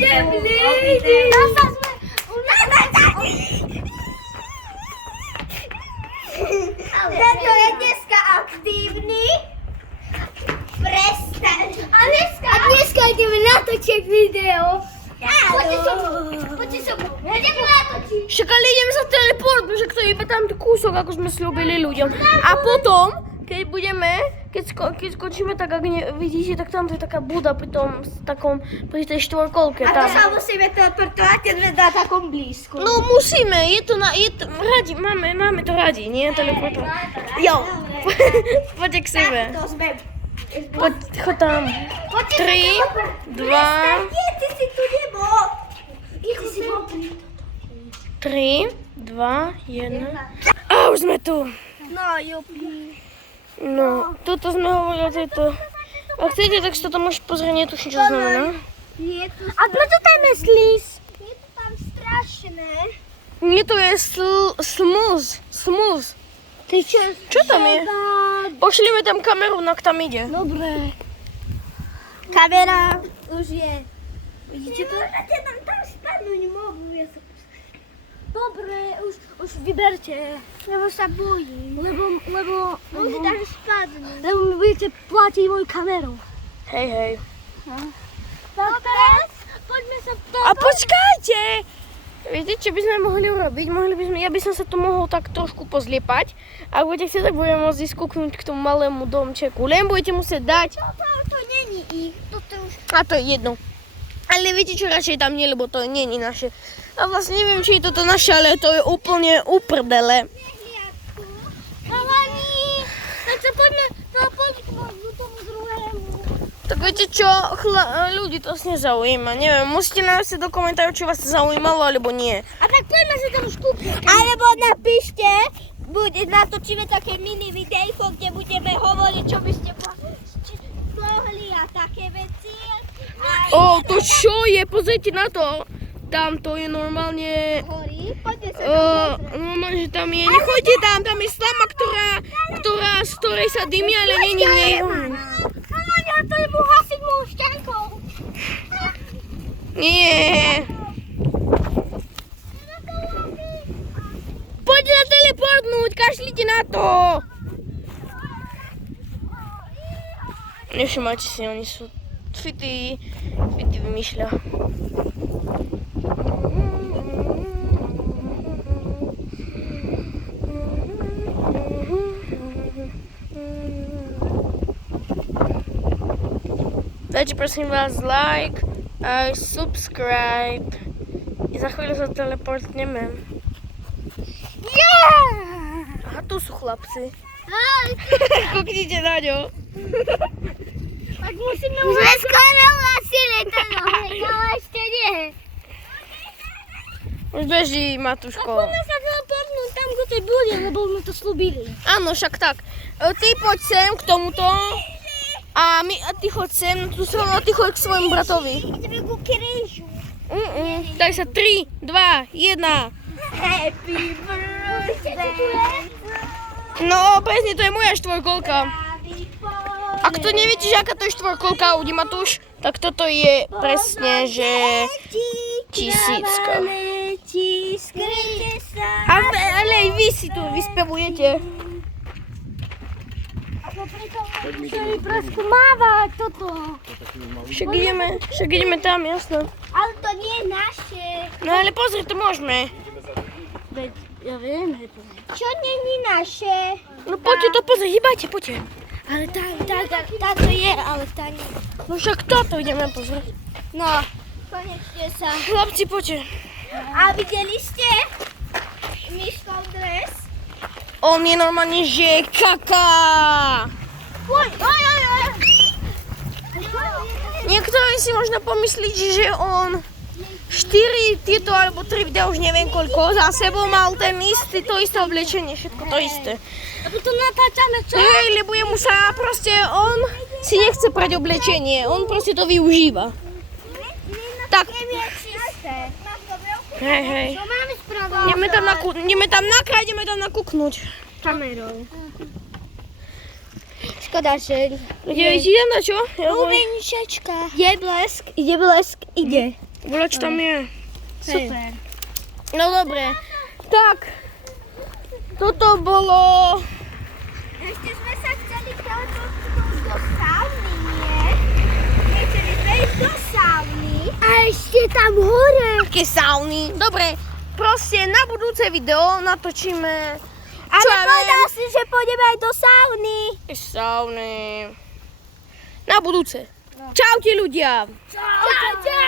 Tento je dneska aktívny. Prestaň. A dneska ideme natočiť video. Poďte so mnou. Ideme natočiť. Však ale ideme sa teleportnúť, že to je iba tam kúsok, ako sme slúbili ľuďom. A potom, keď budeme, keď skočíme, tak ak vidíte, tak tam to je taká buda pri tej štvorkolke. A to sa musíme teleportovať, keď sme na takom blízku. No musíme, radi, máme to radi, nie? Teleportovať. Jo, poďte k sebe. To sme. Choď tam. 3, 2, Nie, ty si tu nebol. Ty si bol. 3, 2, 1. A už sme tu. No, jupi. No, tuto sme hovorili o tejto. Ak chcete, tak si to môžete pozrieť, netuším, čo znamená. A prečo tam je slis? Je to tam strašné. Nie, to je smooth. Čo tam je? Pošlime tam kameru, nak tam ide. Dobre. Kamera už je. Vidíte to? Môžete tam spadnúť, mohu. Dobre, už vyberte. Lebo sa bojím. Lebo môžete tam spadnúť. Lebo mi budete platiť moju kameru. Hej. Dobre, poďme sa tam. A počkajte! Viete, čo by sme mohli urobiť? Ja by som sa tu mohol tak trošku pozliepať. Ak budete chcieť, tak budeme môcť ísť kúknúť k tomu malému domčeku. Len budete musieť dať. To není ich. Toto už. A to je jedno. Ale viete čo, radšej tam nie, lebo to není naše. A vlastne neviem, či je toto naše, ale to je úplne uprdele. Chalani, tak sa poďme k tomu druhému. Tak viete čo, ľudí to asi nezaujíma. Neviem, musíte napísať do komentárov, či vás to zaujímalo, alebo nie. A tak poďme sa tam škúpnuť. Alebo napíšte, natočíme také mini videjko, kde budeme hovoriť, čo by ste mohli a také veci. O, to čo je? Pozrite na to. Tam to je normálne... Horí, poďme sa tam pozrieť. Normálne, že tam je... Nechoďte tam je slama, z ktorej sa dymí, ale není v nej. Chalani, to je hasiť moju šťankou. Nie. Poďte na teleportnúť, kašlite na to. Nevšimajte si, oni sú fity vymýšľa. Dajte prosím vás like a subscribe. I za chvíľu sa teleportneme. Yeah! A tu sú chlapci. Aj, Kuknite na ňo. tak musíme sme skoro vlastili ten ohľad, ale ešte nie. Už beží, Matúško. Poďme sa teleportnúť tam, kde bude, lebo sme to slúbili. Áno, však tak. Ty poď sem k tomuto. A ty choď sem, tu som, a ty choď k svojmu bratovi. Ideme ku krížu. Daj sa 3, 2, 1. Happy birthday. No, presne, to je moja štvorkolka. Ak to neviete, že aká to je štvorkolka, Audi Matúš, tak toto je presne, že 1000. Ale aj vy si tu vyspevujete. Chceli trošku mávať toto. Však ideme tam, jasno. Ale to nie je naše. No ale pozri, to môžeme. Veď ja viem, že to nie. Čo není naše? No poďte to pozri, hýbajte, poďte. Ale táto je, ale tá nie. No však toto ideme pozrieť. No, konečne sa. Chlapci, poďte. A videli ste Miškov dres? On je normálne, že kaká. Oj. Niektorí si možno pomyslíť, že on 4 tieto alebo 3 videa, už neviem koľko, za sebou mal to isté oblečenie, všetko to isté. Lebo to natáčame čo? Hej, lebo jemu sa proste, on si nechce prať oblečenie, on proste to využíva. Tak. Hej. Čo máme spravodať? Ideme tam nakúknúť. Kamerou. Škoda, že... Idem na čo? Rúbeničečka. Je blesk, ide. Voľač tam je. Super. No dobre. Tak. Toto bolo... Ešte sme sa chceli teleportovať do sauny, nie? Nechceli sme ísť do sauny. A ešte tam hore. Také sauny. Dobre. Proste na budúce video natočíme... Ale povedal si, že pôjdeme aj do sauny. Sauny. Na budúce. Čaute ľudia. Čaute!